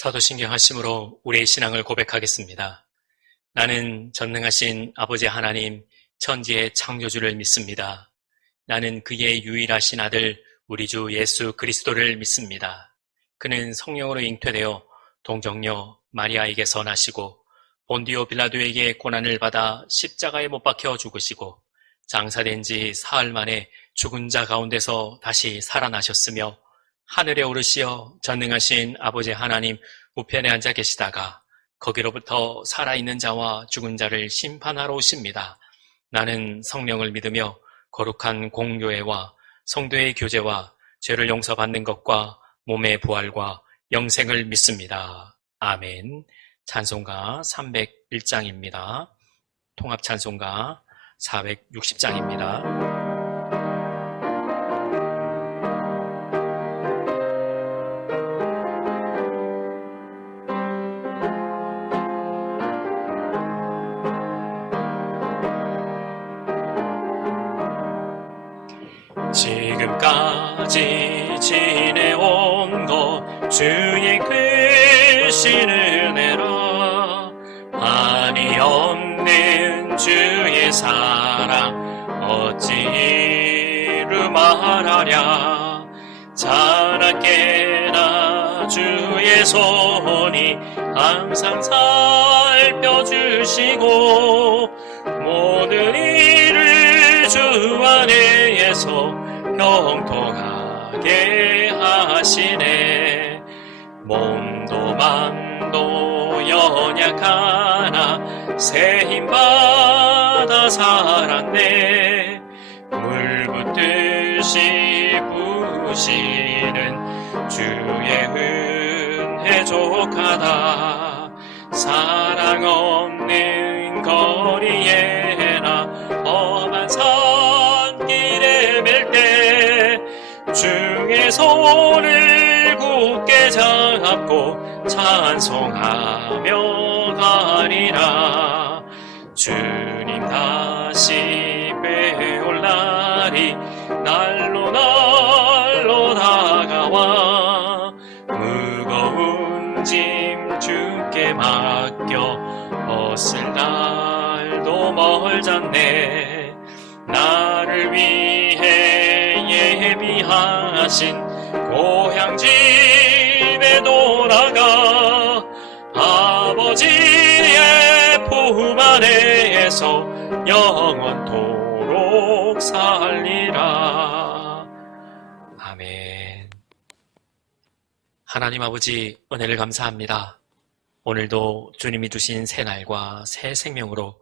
사도신경 하심으로 우리의 신앙을 고백하겠습니다. 나는 전능하신 아버지 하나님 천지의 창조주를 믿습니다. 나는 그의 유일하신 아들 우리 주 예수 그리스도를 믿습니다. 그는 성령으로 잉태되어 동정녀 마리아에게서 나시고 본디오 빌라도에게 고난을 받아 십자가에 못 박혀 죽으시고 장사된 지 사흘 만에 죽은 자 가운데서 다시 살아나셨으며 하늘에 오르시어 전능하신 아버지 하나님 우편에 앉아 계시다가 거기로부터 살아있는 자와 죽은 자를 심판하러 오십니다. 나는 성령을 믿으며 거룩한 공교회와 성도의 교제와 죄를 용서받는 것과 몸의 부활과 영생을 믿습니다. 아멘. 찬송가 301장입니다. 통합 찬송가 460장입니다. 지금까지 지내온 것 주의 크신 은혜라. 한이 없는 주의 사랑 어찌 이루 말하랴. 자나깨나 주의 손이 항상 살펴주시고 모든 일을 주 안에서 형통하게 하시네. 몸도 맘도 연약하나 새 힘받아 살았네. 물 붓듯이 부으시는 주의 은혜 족하다. 사랑 없는 거리에나 험한 산길에 맬 때 주의 손을 굳게 잡고 찬송하며 가리라. 주님 다시 빼올 날이 날로 날로 다가와. 무거운 짐 주께 맡겨 벗을 날도 멀잖네. 나를 위해 예비하신 고향 집에 돌아가 아버지의 품 안에서 영원토록 살리라. 아멘. 하나님 아버지 은혜를 감사합니다. 오늘도 주님이 주신 새 날과 새 생명으로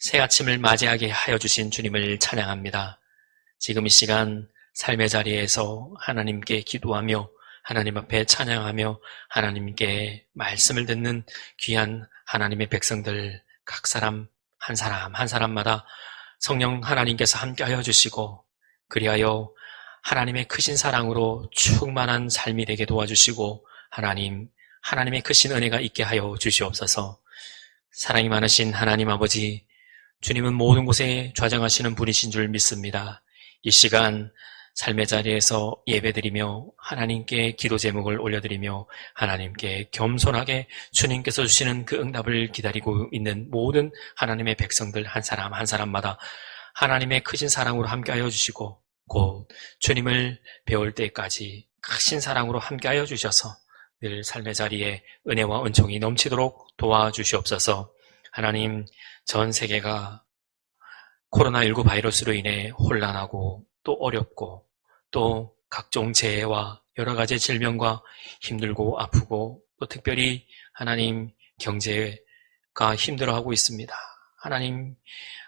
새 아침을 맞이하게 하여 주신 주님을 찬양합니다. 지금 이 시간 삶의 자리에서 하나님께 기도하며 하나님 앞에 찬양하며 하나님께 말씀을 듣는 귀한 하나님의 백성들 각 사람 한 사람마다 성령 하나님께서 함께하여 주시고 그리하여 하나님의 크신 사랑으로 충만한 삶이 되게 도와주시고 하나님의 크신 은혜가 있게 하여 주시옵소서. 사랑이 많으신 하나님 아버지, 주님은 모든 곳에 좌정하시는 분이신 줄 믿습니다. 이 시간 삶의 자리에서 예배드리며 하나님께 기도 제목을 올려드리며 하나님께 겸손하게 주님께서 주시는 그 응답을 기다리고 있는 모든 하나님의 백성들 한 사람마다 하나님의 크신 사랑으로 함께하여 주시고 곧 주님을 배울 때까지 크신 사랑으로 함께하여 주셔서 늘 삶의 자리에 은혜와 은총이 넘치도록 도와주시옵소서. 하나님, 전 세계가 코로나19 바이러스로 인해 혼란하고 또 어렵고 또 각종 재해와 여러 가지 질병과 힘들고 아프고 또 특별히 하나님 경제가 힘들어하고 있습니다. 하나님,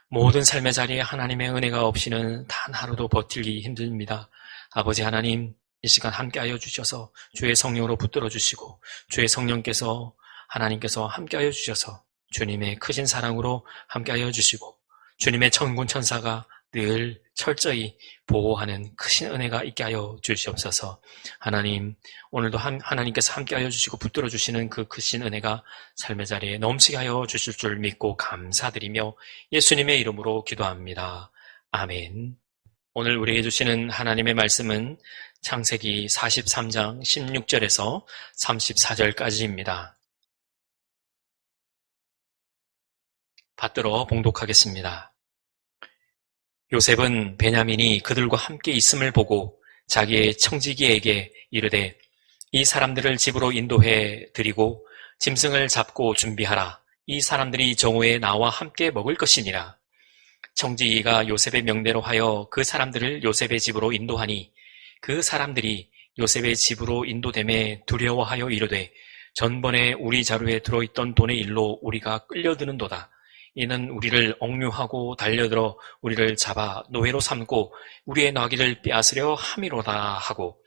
모든 삶의 자리에 하나님의 은혜가 없이는 단 하루도 버티기 힘듭니다. 아버지 하나님, 이 시간 함께하여 주셔서 주의 성령으로 붙들어 주시고 주의 성령께서 하나님께서 함께하여 주셔서 주님의 크신 사랑으로 함께하여 주시고 주님의 천군 천사가 늘 철저히 보호하는 크신 은혜가 있게 하여 주시옵소서. 하나님, 오늘도 하나님께서 함께하여 주시고 붙들어 주시는 그 크신 은혜가 삶의 자리에 넘치게 하여 주실 줄 믿고 감사드리며 예수님의 이름으로 기도합니다. 아멘. 오늘 우리에게 주시는 하나님의 말씀은 창세기 43장 16절에서 34절까지입니다. 받들어 봉독하겠습니다. 요셉은 베냐민이 그들과 함께 있음을 보고 자기의 청지기에게 이르되 이 사람들을 집으로 인도해 드리고 짐승을 잡고 준비하라. 이 사람들이 정오에 나와 함께 먹을 것이니라. 청지기가 요셉의 명대로 하여 그 사람들을 요셉의 집으로 인도하니 그 사람들이 요셉의 집으로 인도됨에 두려워하여 이르되 전번에 우리 자루에 들어있던 돈의 일로 우리가 끌려드는도다. 이는 우리를 억류하고 달려들어 우리를 잡아 노예로 삼고 우리의 나귀를 빼앗으려 함이로다 하고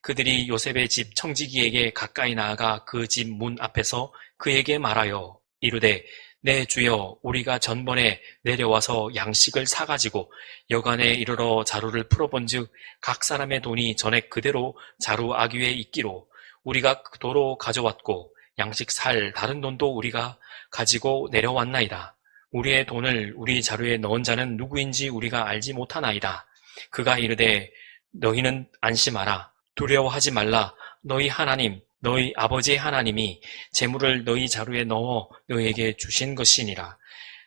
그들이 요셉의 집 청지기에게 가까이 나아가 그 집 문 앞에서 그에게 말하여 이르되 내 주여 우리가 전번에 내려와서 양식을 사가지고 여간에 이르러 자루를 풀어본즉 각 사람의 돈이 전에 그대로 자루 아귀에 있기로 우리가 도로 가져왔고 양식 살 다른 돈도 우리가 가지고 내려왔나이다. 우리의 돈을 우리 자루에 넣은 자는 누구인지 우리가 알지 못하나이다. 그가 이르되 너희는 안심하라. 두려워하지 말라. 너희 하나님 너희 아버지의 하나님이 재물을 너희 자루에 넣어 너희에게 주신 것이니라.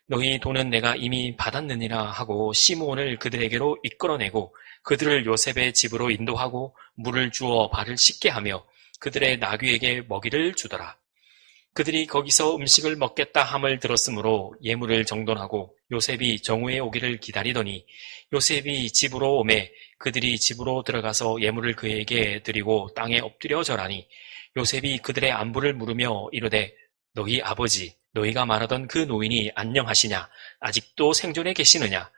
너희 돈은 내가 이미 받았느니라 하고 시므온을 그들에게로 이끌어내고 그들을 요셉의 집으로 인도하고 물을 주어 발을 씻게 하며 그들의 나귀에게 먹이를 주더라. 그들이 거기서 음식을 먹겠다 함을 들었으므로 예물을 정돈하고 요셉이 정오에 오기를 기다리더니 요셉이 집으로 오매 그들이 집으로 들어가서 예물을 그에게 드리고 땅에 엎드려 절하니 요셉이 그들의 안부를 물으며 이르되 너희 아버지 너희가 말하던 그 노인이 안녕하시냐 아직도 생존해 계시느냐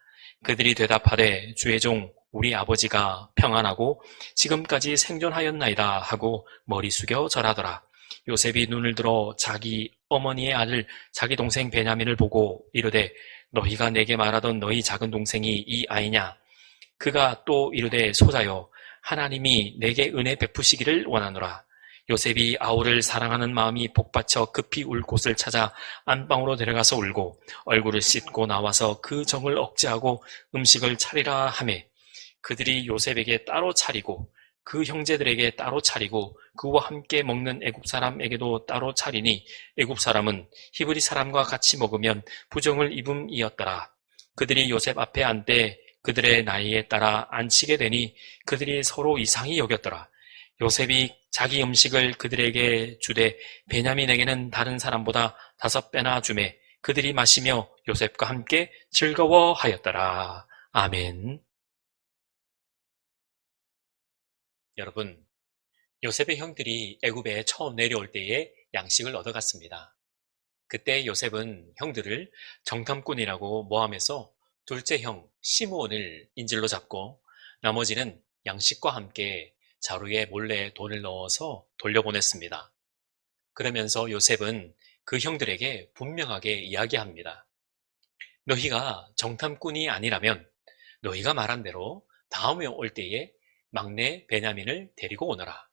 그들이 대답하되 주의 종 우리 아버지가 평안하고 지금까지 생존하였나이다 하고 머리 숙여 절하더라. 요셉이 눈을 들어 자기 어머니의 아들 자기 동생 베냐민을 보고 이르되 너희가 내게 말하던 너희 작은 동생이 이 아이냐 그가 또 이르되 소자여 하나님이 내게 은혜 베푸시기를 원하노라. 요셉이 아우를 사랑하는 마음이 복받쳐 급히 울 곳을 찾아 안방으로 데려가서 울고 얼굴을 씻고 나와서 그 정을 억제하고 음식을 차리라 하매 그들이 요셉에게 따로 차리고 그 형제들에게 따로 차리고 그와 함께 먹는 애굽 사람에게도 따로 차리니 애굽 사람은 히브리 사람과 같이 먹으면 부정을 입음이었더라. 그들이 요셉 앞에 앉되 그들의 나이에 따라 앉히게 되니 그들이 서로 이상히 여겼더라. 요셉이 자기 음식을 그들에게 주되 베냐민에게는 다른 사람보다 5배나 주매 그들이 마시며 요셉과 함께 즐거워하였더라. 아멘. 여러분, 요셉의 형들이 애굽에 처음 내려올 때에 양식을 얻어갔습니다. 그때 요셉은 형들을 정탐꾼이라고 모함해서 둘째 형 시므온을 인질로 잡고 나머지는 양식과 함께 자루에 몰래 돈을 넣어서 돌려보냈습니다. 그러면서 요셉은 그 형들에게 분명하게 이야기합니다. 너희가 정탐꾼이 아니라면 너희가 말한 대로 다음에 올 때에 막내 베냐민을 데리고 오너라.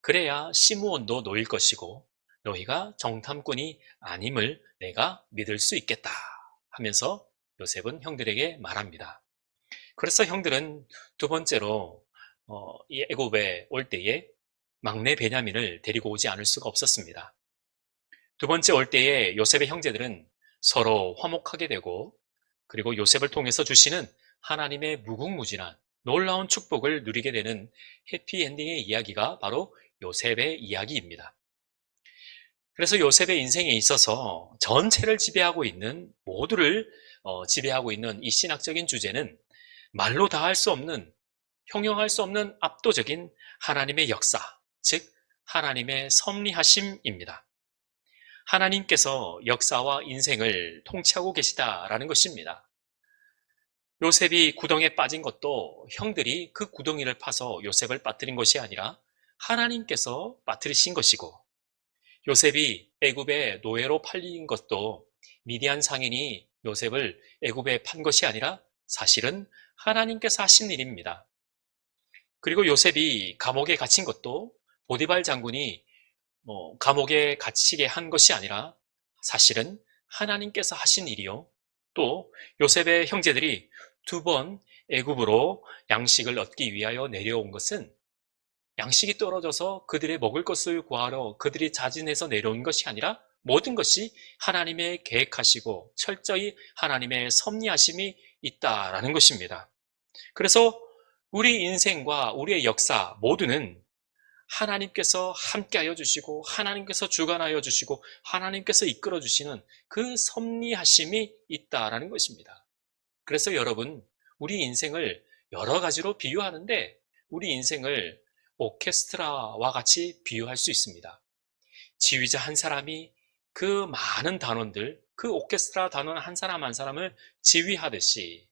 그래야 시므온도 놓일 것이고 너희가 정탐꾼이 아님을 내가 믿을 수 있겠다 하면서 요셉은 형들에게 말합니다. 그래서 형들은 두 번째로 이 애굽에 올 때에 막내 베냐민을 데리고 오지 않을 수가 없었습니다. 두 번째 올 때에 요셉의 형제들은 서로 화목하게 되고 그리고 요셉을 통해서 주시는 하나님의 무궁무진한 놀라운 축복을 누리게 되는 해피엔딩의 이야기가 바로 요셉의 이야기입니다. 그래서 요셉의 인생에 있어서 전체를 지배하고 있는 모두를 지배하고 있는 이 신학적인 주제는 말로 다 할 수 없는 형용할 수 없는 압도적인 하나님의 역사, 즉 하나님의 섭리하심입니다. 하나님께서 역사와 인생을 통치하고 계시다라는 것입니다. 요셉이 구덩이에 빠진 것도 형들이 그 구덩이를 파서 요셉을 빠뜨린 것이 아니라 하나님께서 빠뜨리신 것이고 요셉이 애굽의 노예로 팔린 것도 미디안 상인이 요셉을 애굽에 판 것이 아니라 사실은 하나님께서 하신 일입니다. 그리고 요셉이 감옥에 갇힌 것도 보디발 장군이 감옥에 갇히게 한 것이 아니라 사실은 하나님께서 하신 일이요. 또 요셉의 형제들이 2번 애굽으로 양식을 얻기 위하여 내려온 것은 양식이 떨어져서 그들의 먹을 것을 구하러 그들이 자진해서 내려온 것이 아니라 모든 것이 하나님의 계획하시고 철저히 하나님의 섭리하심이 있다라는 것입니다. 그래서 우리 인생과 우리의 역사 모두는 하나님께서 함께하여 주시고 하나님께서 주관하여 주시고 하나님께서 이끌어 주시는 그 섭리하심이 있다라는 것입니다. 그래서 여러분, 우리 인생을 여러 가지로 비유하는데 우리 인생을 오케스트라와 같이 비유할 수 있습니다. 지휘자 한 사람이 그 많은 단원들, 그 오케스트라 단원 한 사람 한 사람을 지휘하듯이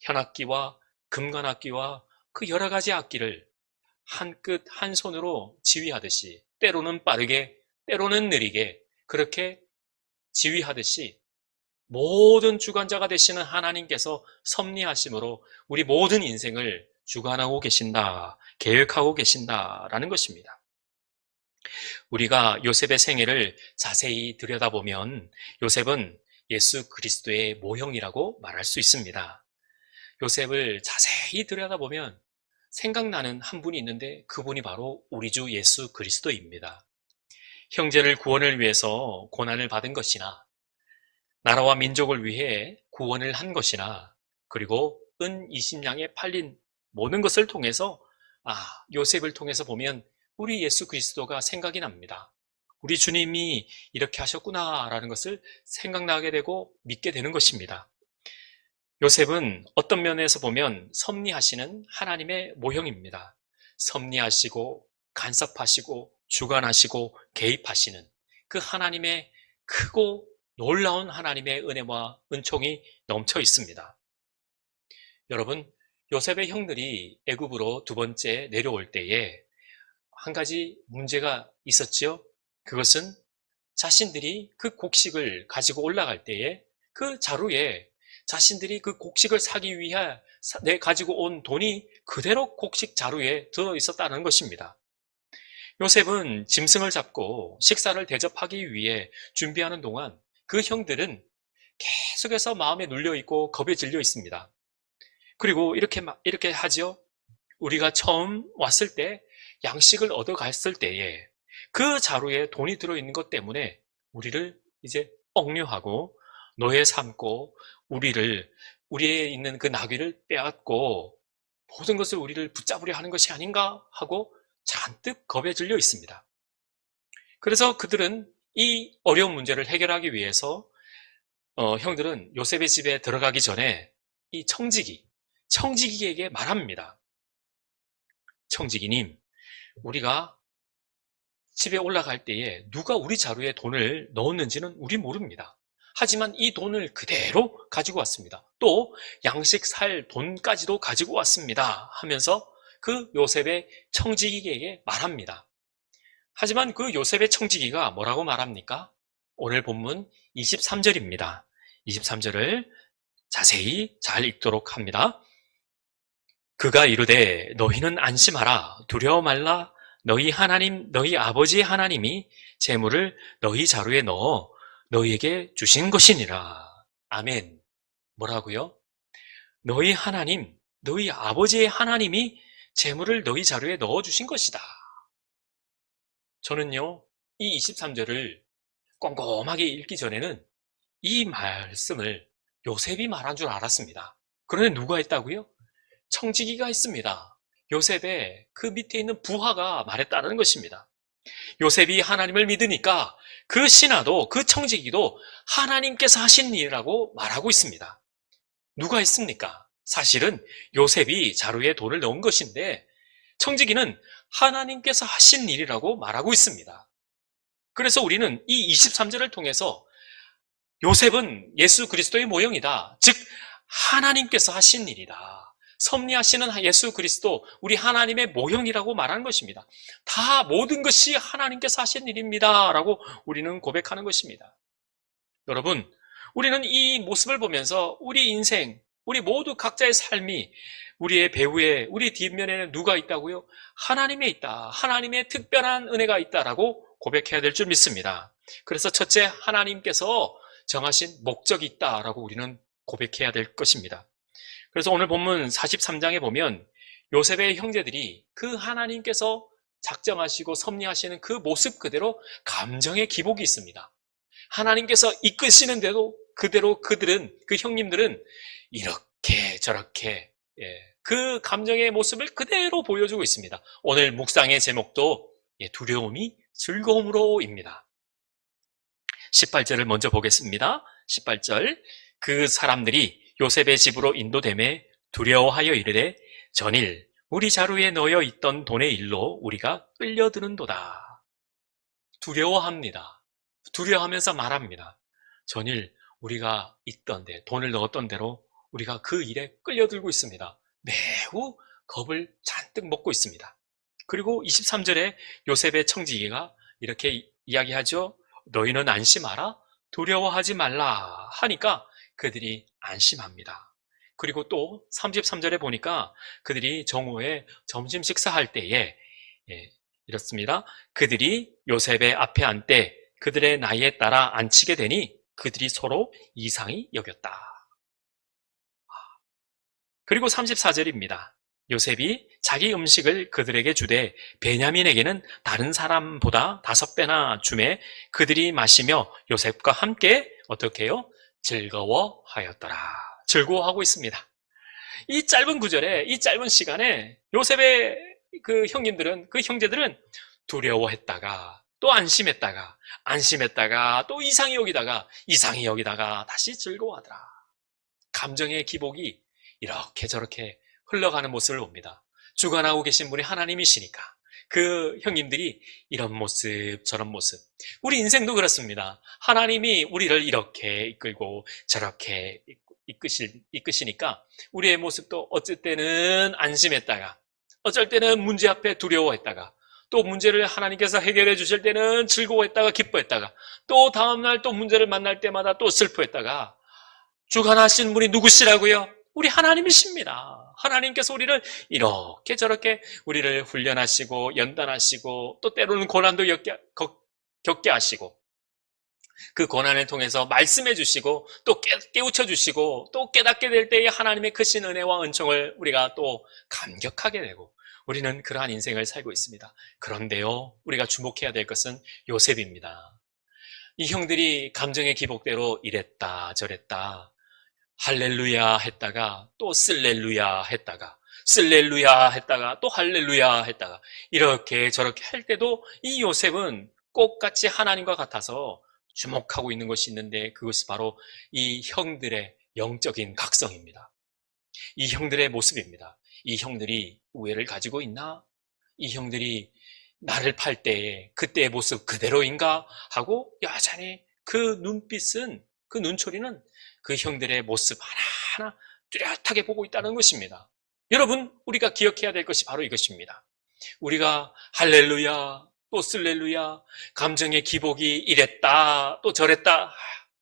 현악기와 금관악기와 그 여러 가지 악기를 한 끝, 한 손으로 지휘하듯이 때로는 빠르게, 때로는 느리게 그렇게 지휘하듯이 모든 주관자가 되시는 하나님께서 섭리하심으로 우리 모든 인생을 주관하고 계신다, 계획하고 계신다라는 것입니다. 우리가 요셉의 생애를 자세히 들여다보면 요셉은 예수 그리스도의 모형이라고 말할 수 있습니다. 요셉을 자세히 들여다보면 생각나는 한 분이 있는데 그분이 바로 우리 주 예수 그리스도입니다. 형제를 구원을 위해서 고난을 받은 것이나 나라와 민족을 위해 구원을 한 것이나 그리고 은 20냥에 팔린 모든 것을 통해서 요셉을 통해서 보면 우리 예수 그리스도가 생각이 납니다. 우리 주님이 이렇게 하셨구나라는 것을 생각나게 되고 믿게 되는 것입니다. 요셉은 어떤 면에서 보면 섭리하시는 하나님의 모형입니다. 섭리하시고 간섭하시고 주관하시고 개입하시는 그 하나님의 크고 놀라운 하나님의 은혜와 은총이 넘쳐 있습니다. 여러분, 요셉의 형들이 애굽으로 두 번째 내려올 때에 한 가지 문제가 있었지요. 그것은 자신들이 그 곡식을 가지고 올라갈 때에 그 자루에 자신들이 그 곡식을 사기 위해 가지고 온 돈이 그대로 곡식 자루에 들어 있었다는 것입니다. 요셉은 짐승을 잡고 식사를 대접하기 위해 준비하는 동안 그 형들은 계속해서 마음에 눌려 있고 겁에 질려 있습니다. 그리고 이렇게 하죠. 우리가 처음 왔을 때 양식을 얻어 갔을 때에 그 자루에 돈이 들어 있는 것 때문에 우리를 이제 억류하고 노예 삼고 우리에 있는 그 나귀를 빼앗고 모든 것을 우리를 붙잡으려 하는 것이 아닌가 하고 잔뜩 겁에 질려 있습니다. 그래서 그들은 이 어려운 문제를 해결하기 위해서 형들은 요셉의 집에 들어가기 전에 이 청지기에게 말합니다. 청지기님, 우리가 집에 올라갈 때에 누가 우리 자루에 돈을 넣었는지는 우리 모릅니다. 하지만 이 돈을 그대로 가지고 왔습니다. 또 양식 살 돈까지도 가지고 왔습니다 하면서 그 요셉의 청지기에게 말합니다. 하지만 그 요셉의 청지기가 뭐라고 말합니까? 오늘 본문 23절입니다. 23절을 자세히 잘 읽도록 합니다. 그가 이르되 너희는 안심하라 두려워 말라 너희 하나님 너희 아버지 하나님이 재물을 너희 자루에 넣어 너희에게 주신 것이니라. 아멘. 뭐라고요? 너희 하나님 너희 아버지의 하나님이 재물을 너희 자루에 넣어 주신 것이다. 저는요 이 23절을 꼼꼼하게 읽기 전에는 이 말씀을 요셉이 말한 줄 알았습니다. 그런데 누가 했다고요? 청지기가 했습니다. 요셉의 그 밑에 있는 부하가 말했다는 것입니다. 요셉이 하나님을 믿으니까 그 신하도 그 청지기도 하나님께서 하신 일이라고 말하고 있습니다. 누가 했습니까? 사실은 요셉이 자루에 돈을 넣은 것인데 청지기는 하나님께서 하신 일이라고 말하고 있습니다. 그래서 우리는 이 23절을 통해서 요셉은 예수 그리스도의 모형이다. 즉 하나님께서 하신 일이다. 섭리하시는 예수 그리스도, 우리 하나님의 모형이라고 말하는 것입니다. 다 모든 것이 하나님께서 하신 일입니다. 라고 우리는 고백하는 것입니다. 여러분, 우리는 이 모습을 보면서 우리 인생, 우리 모두 각자의 삶이 우리의 배후에, 우리 뒷면에는 누가 있다고요? 하나님에 있다. 하나님의 특별한 은혜가 있다라고 고백해야 될 줄 믿습니다. 그래서 첫째, 하나님께서 정하신 목적이 있다라고 우리는 고백해야 될 것입니다. 그래서 오늘 본문 43장에 보면 요셉의 형제들이 그 하나님께서 작정하시고 섭리하시는 그 모습 그대로 감정의 기복이 있습니다. 하나님께서 이끄시는데도 그대로 그 형님들은 이렇게 저렇게 그 감정의 모습을 그대로 보여주고 있습니다. 오늘 묵상의 제목도 두려움이 즐거움으로입니다. 18절을 먼저 보겠습니다. 18절, 그 사람들이 요셉의 집으로 인도되매 두려워하여 이르되 전일 우리 자루에 넣어 있던 돈의 일로 우리가 끌려드는도다. 두려워합니다. 두려워하면서 말합니다. 전일 우리가 있던 데, 돈을 넣었던 대로 우리가 그 일에 끌려들고 있습니다. 매우 겁을 잔뜩 먹고 있습니다. 그리고 23절에 요셉의 청지기가 이렇게 이야기하죠. 너희는 안심하라, 두려워하지 말라 하니까 그들이 안심합니다. 그리고 또 33절에 보니까 그들이 정오에 점심 식사할 때에 이렇습니다. 그들이 요셉의 앞에 앉되 그들의 나이에 따라 앉히게 되니 그들이 서로 이상히 여겼다. 그리고 34절입니다. 요셉이 자기 음식을 그들에게 주되 베냐민에게는 다른 사람보다 5배나 주매 그들이 마시며 요셉과 함께 어떻게 해요? 즐거워하였더라. 즐거워하고 있습니다. 이 짧은 구절에, 이 짧은 시간에 요셉의 그 형제들은 두려워했다가 또 안심했다가 또 이상히 여기다가 다시 즐거워하더라. 감정의 기복이 이렇게 저렇게 흘러가는 모습을 봅니다. 주관하고 계신 분이 하나님이시니까 그 형님들이 이런 모습 저런 모습, 우리 인생도 그렇습니다. 하나님이 우리를 이렇게 이끌고 저렇게 이끄시니까 우리의 모습도 어쩔 때는 안심했다가 어쩔 때는 문제 앞에 두려워했다가 또 문제를 하나님께서 해결해 주실 때는 즐거워했다가 기뻐했다가 또 다음날 또 문제를 만날 때마다 또 슬퍼했다가 주관하신 분이 누구시라고요? 우리 하나님이십니다. 하나님께서 우리를 이렇게 저렇게 우리를 훈련하시고 연단하시고 또 때로는 고난도 겪게 하시고 그 고난을 통해서 말씀해 주시고 또 깨우쳐 주시고 또 깨닫게 될 때에 하나님의 크신 은혜와 은총을 우리가 또 감격하게 되고 우리는 그러한 인생을 살고 있습니다. 그런데요, 우리가 주목해야 될 것은 요셉입니다. 이 형들이 감정의 기복대로 이랬다 저랬다 할렐루야 했다가 또 쓸렐루야 했다가 또 할렐루야 했다가 이렇게 저렇게 할 때도 이 요셉은 똑같이 하나님과 같아서 주목하고 있는 것이 있는데 그것이 바로 이 형들의 영적인 각성입니다. 이 형들의 모습입니다. 이 형들이 우애를 가지고 있나? 이 형들이 나를 팔 때에 그때의 모습 그대로인가? 하고 여전히 그 눈빛은, 그 눈초리는 그 형들의 모습 하나하나 뚜렷하게 보고 있다는 것입니다. 여러분, 우리가 기억해야 될 것이 바로 이것입니다. 우리가 할렐루야 또 쓸렐루야 감정의 기복이 이랬다 또 저랬다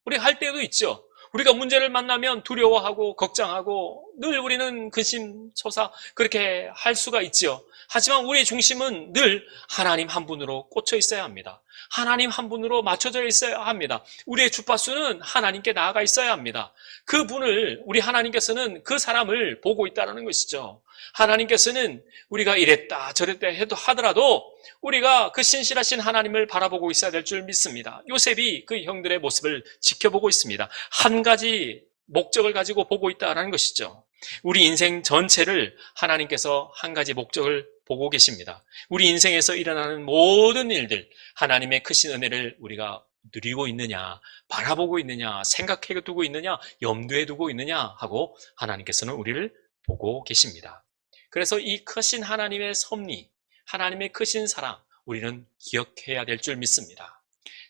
우리 할 때도 있죠. 우리가 문제를 만나면 두려워하고 걱정하고 늘 우리는 근심초사 그렇게 할 수가 있죠. 하지만 우리의 중심은 늘 하나님 한 분으로 꽂혀 있어야 합니다. 하나님 한 분으로 맞춰져 있어야 합니다. 우리의 주파수는 하나님께 나아가 있어야 합니다. 그분을, 우리 하나님께서는 그 사람을 보고 있다는 것이죠. 하나님께서는 우리가 이랬다 저랬다 하더라도 우리가 그 신실하신 하나님을 바라보고 있어야 될 줄 믿습니다. 요셉이 그 형들의 모습을 지켜보고 있습니다. 한 가지 목적을 가지고 보고 있다는 것이죠. 우리 인생 전체를 하나님께서 한 가지 목적을 보고 계십니다. 우리 인생에서 일어나는 모든 일들, 하나님의 크신 은혜를 우리가 누리고 있느냐, 바라보고 있느냐, 생각해 두고 있느냐, 염두에 두고 있느냐 하고 하나님께서는 우리를 보고 계십니다. 그래서 이 크신 하나님의 섭리, 하나님의 크신 사랑, 우리는 기억해야 될 줄 믿습니다.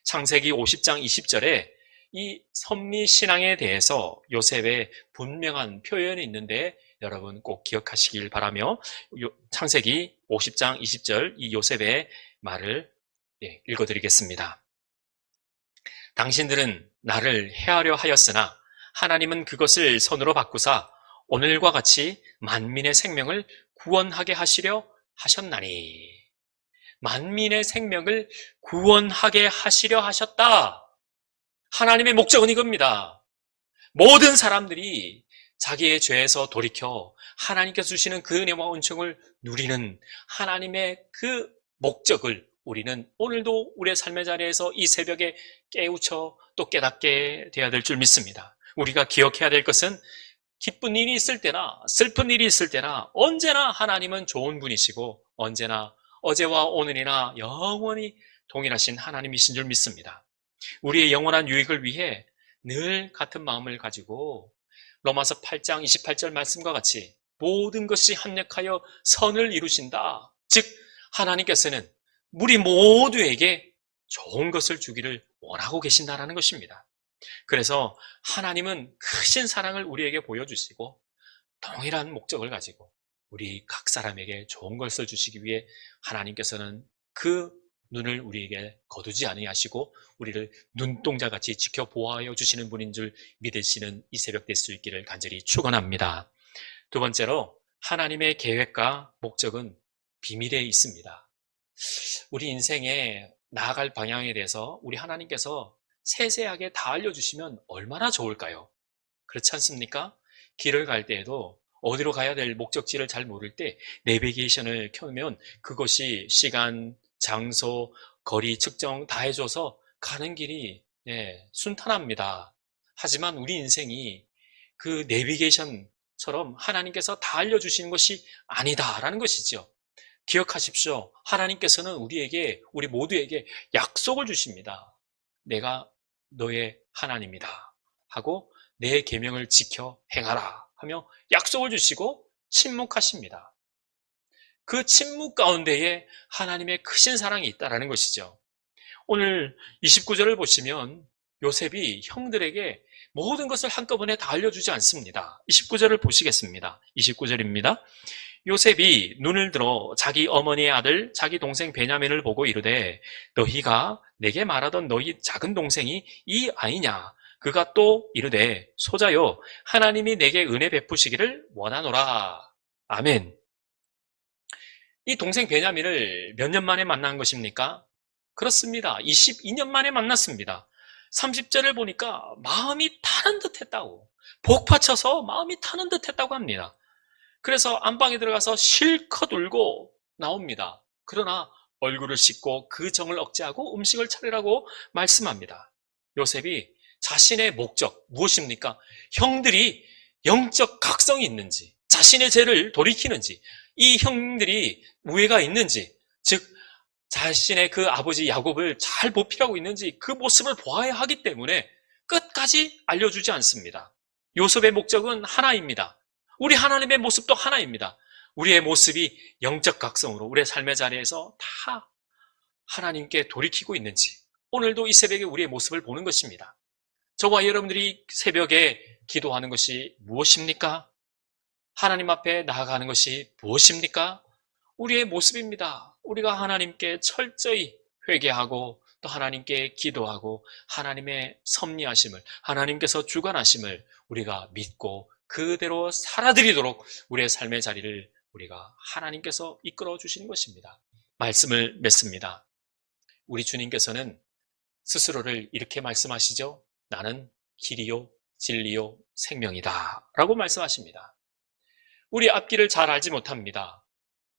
창세기 50장 20절에 이 섭리 신앙에 대해서 요셉의 분명한 표현이 있는데 여러분 꼭 기억하시길 바라며 창세기 50장 20절 이 요셉의 말을 읽어드리겠습니다. 당신들은 나를 해하려 하였으나 하나님은 그것을 선으로 바꾸사 오늘과 같이 만민의 생명을 구원하게 하시려 하셨나니. 만민의 생명을 구원하게 하시려 하셨다. 하나님의 목적은 이겁니다. 모든 사람들이 자기의 죄에서 돌이켜 하나님께서 주시는 그 은혜와 은총을 누리는 하나님의 그 목적을 우리는 오늘도 우리의 삶의 자리에서 이 새벽에 깨우쳐 또 깨닫게 되어야 될 줄 믿습니다. 우리가 기억해야 될 것은 기쁜 일이 있을 때나 슬픈 일이 있을 때나 언제나 하나님은 좋은 분이시고 언제나 어제와 오늘이나 영원히 동일하신 하나님이신 줄 믿습니다. 우리의 영원한 유익을 위해 늘 같은 마음을 가지고 로마서 8장 28절 말씀과 같이 모든 것이 합력하여 선을 이루신다. 즉 하나님께서는 우리 모두에게 좋은 것을 주기를 원하고 계신다는 것입니다. 그래서 하나님은 크신 사랑을 우리에게 보여주시고 동일한 목적을 가지고 우리 각 사람에게 좋은 것을 주시기 위해 하나님께서는 그 눈을 우리에게 거두지 아니하시고 우리를 눈동자같이 지켜보아여 주시는 분인 줄 믿으시는 이 새벽 될 수 있기를 간절히 축원합니다. 두 번째로 하나님의 계획과 목적은 비밀에 있습니다. 우리 인생에 나아갈 방향에 대해서 우리 하나님께서 세세하게 다 알려주시면 얼마나 좋을까요? 그렇지 않습니까? 길을 갈 때에도 어디로 가야 될 목적지를 잘 모를 때 내비게이션을 켜면 그것이 시간, 장소, 거리 측정 다 해줘서 가는 길이 순탄합니다. 하지만 우리 인생이 그 내비게이션처럼 하나님께서 다 알려주시는 것이 아니다라는 것이죠. 기억하십시오. 하나님께서는 우리 모두에게 약속을 주십니다. 내가 너의 하나님이다 하고 내 계명을 지켜 행하라 하며 약속을 주시고 침묵하십니다. 그 침묵 가운데에 하나님의 크신 사랑이 있다는 것이죠. 오늘 29절을 보시면 요셉이 형들에게 모든 것을 한꺼번에 다 알려주지 않습니다. 29절을 보시겠습니다. 29절입니다. 요셉이 눈을 들어 자기 어머니의 아들 자기 동생 베냐민을 보고 이르되 너희가 내게 말하던 너희 작은 동생이 이 아이냐? 그가 또 이르되 소자요 하나님이 내게 은혜 베푸시기를 원하노라. 아멘. 이 동생 베냐민을 몇 년 만에 만난 것입니까? 그렇습니다. 22년 만에 만났습니다. 30절을 보니까 마음이 타는 듯 했다고, 복받쳐서 마음이 타는 듯 했다고 합니다. 그래서 안방에 들어가서 실컷 울고 나옵니다. 그러나 얼굴을 씻고 그 정을 억제하고 음식을 차리라고 말씀합니다. 요셉이 자신의 목적 무엇입니까? 형들이 영적 각성이 있는지, 자신의 죄를 돌이키는지, 이 형들이 우애가 있는지, 즉 자신의 그 아버지 야곱을 잘 보필하고 있는지 그 모습을 보아야 하기 때문에 끝까지 알려주지 않습니다. 요셉의 목적은 하나입니다. 우리 하나님의 모습도 하나입니다. 우리의 모습이 영적 각성으로 우리의 삶의 자리에서 다 하나님께 돌이키고 있는지 오늘도 이 새벽에 우리의 모습을 보는 것입니다. 저와 여러분들이 새벽에 기도하는 것이 무엇입니까? 하나님 앞에 나아가는 것이 무엇입니까? 우리의 모습입니다. 우리가 하나님께 철저히 회개하고 또 하나님께 기도하고 하나님의 섭리하심을, 하나님께서 주관하심을 우리가 믿고 그대로 살아드리도록 우리의 삶의 자리를 우리가 하나님께서 이끌어 주시는 것입니다. 말씀을 맺습니다. 우리 주님께서는 스스로를 이렇게 말씀하시죠. 나는 길이요 진리요 생명이다 라고 말씀하십니다. 우리 앞길을 잘 알지 못합니다.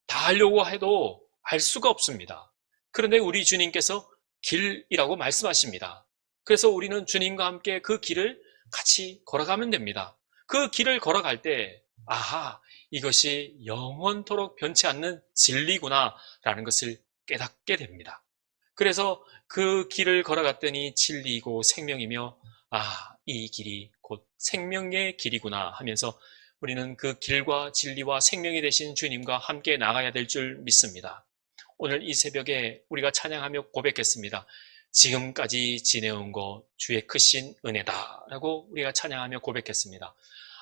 다 하려고 해도 알 수가 없습니다. 그런데 우리 주님께서 길이라고 말씀하십니다. 그래서 우리는 주님과 함께 그 길을 같이 걸어가면 됩니다. 그 길을 걸어갈 때 아하, 이것이 영원토록 변치 않는 진리구나 라는 것을 깨닫게 됩니다. 그래서 그 길을 걸어갔더니 진리이고 생명이며 이 길이 곧 생명의 길이구나 하면서 우리는 그 길과 진리와 생명이 되신 주님과 함께 나가야 될 줄 믿습니다. 오늘 이 새벽에 우리가 찬양하며 고백했습니다. 지금까지 지내온 거 주의 크신 은혜다 라고 우리가 찬양하며 고백했습니다.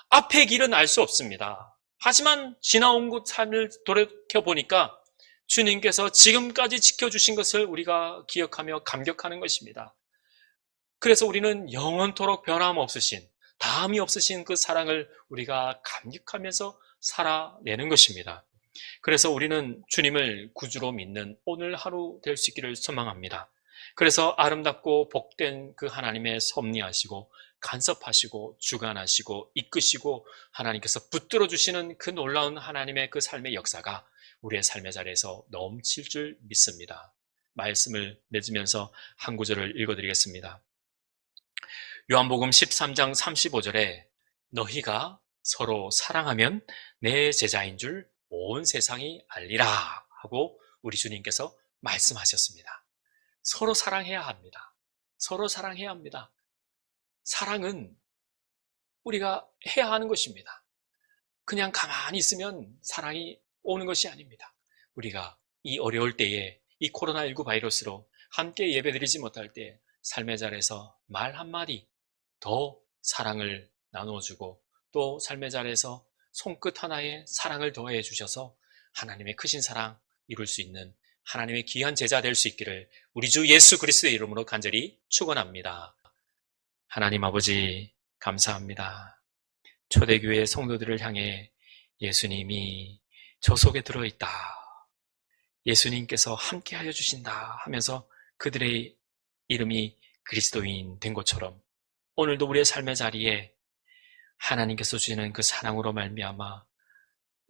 앞의 길은 알 수 없습니다. 하지만 지나온 곳 삶을 돌이켜보니까 주님께서 지금까지 지켜주신 것을 우리가 기억하며 감격하는 것입니다. 그래서 우리는 영원토록 변함없으신, 다함이 없으신 그 사랑을 우리가 감격하면서 살아내는 것입니다. 그래서 우리는 주님을 구주로 믿는 오늘 하루 될 수 있기를 소망합니다. 그래서 아름답고 복된 그 하나님의 섭리하시고 간섭하시고 주관하시고 이끄시고 하나님께서 붙들어 주시는 그 놀라운 하나님의 그 삶의 역사가 우리의 삶의 자리에서 넘칠 줄 믿습니다. 말씀을 맺으면서 한 구절을 읽어드리겠습니다. 요한복음 13장 35절에 너희가 서로 사랑하면 내 제자인 줄 온 세상이 알리라 하고 우리 주님께서 말씀하셨습니다. 서로 사랑해야 합니다. 서로 사랑해야 합니다. 사랑은 우리가 해야 하는 것입니다. 그냥 가만히 있으면 사랑이 오는 것이 아닙니다. 우리가 이 어려울 때에 이 코로나19 바이러스로 함께 예배드리지 못할 때 삶의 자리에서 말 한마디 더 사랑을 나누어주고 또 삶의 자리에서 손끝 하나에 사랑을 더해 주셔서 하나님의 크신 사랑 이룰 수 있는 하나님의 귀한 제자 될 수 있기를 우리 주 예수 그리스도의 이름으로 간절히 축원합니다. 하나님 아버지 감사합니다. 초대교회 성도들을 향해 예수님이 저 속에 들어있다. 예수님께서 함께하여 주신다 하면서 그들의 이름이 그리스도인 된 것처럼 오늘도 우리의 삶의 자리에 하나님께서 주시는 그 사랑으로 말미암아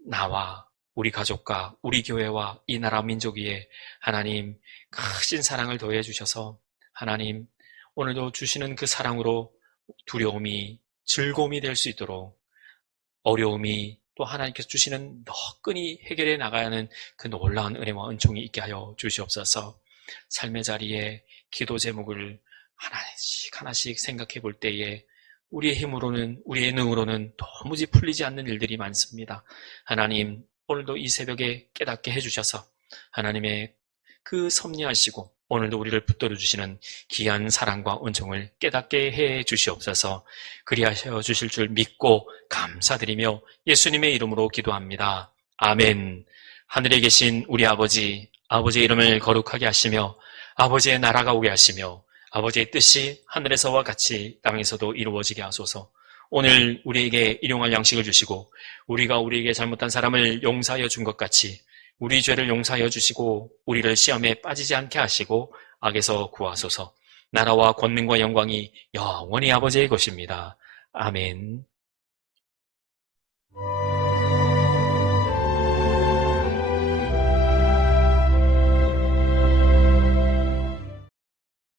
나와 우리 가족과 우리 교회와 이 나라 민족 위에 하나님 크신 사랑을 더해 주셔서 하나님 오늘도 주시는 그 사랑으로 두려움이 즐거움이 될 수 있도록 어려움이 또 하나님께서 주시는 너끈히 해결해 나가야 하는 그 놀라운 은혜와 은총이 있게 하여 주시옵소서. 삶의 자리에 기도 제목을 하나씩 하나씩 생각해 볼 때에 우리의 힘으로는 우리의 능으로는 도무지 풀리지 않는 일들이 많습니다. 하나님 오늘도 이 새벽에 깨닫게 해주셔서 하나님의 그 섭리하시고 오늘도 우리를 붙들어 주시는 귀한 사랑과 은총을 깨닫게 해 주시옵소서. 그리하여 주실 줄 믿고 감사드리며 예수님의 이름으로 기도합니다. 아멘. 하늘에 계신 우리 아버지, 아버지의 이름을 거룩하게 하시며 아버지의 나라가 오게 하시며 아버지의 뜻이 하늘에서와 같이 땅에서도 이루어지게 하소서. 오늘 우리에게 일용할 양식을 주시고 우리가 우리에게 잘못한 사람을 용서하여 준 것 같이 우리 죄를 용서하여 주시고 우리를 시험에 빠지지 않게 하시고 악에서 구하소서. 나라와 권능과 영광이 영원히 아버지의 것입니다. 아멘.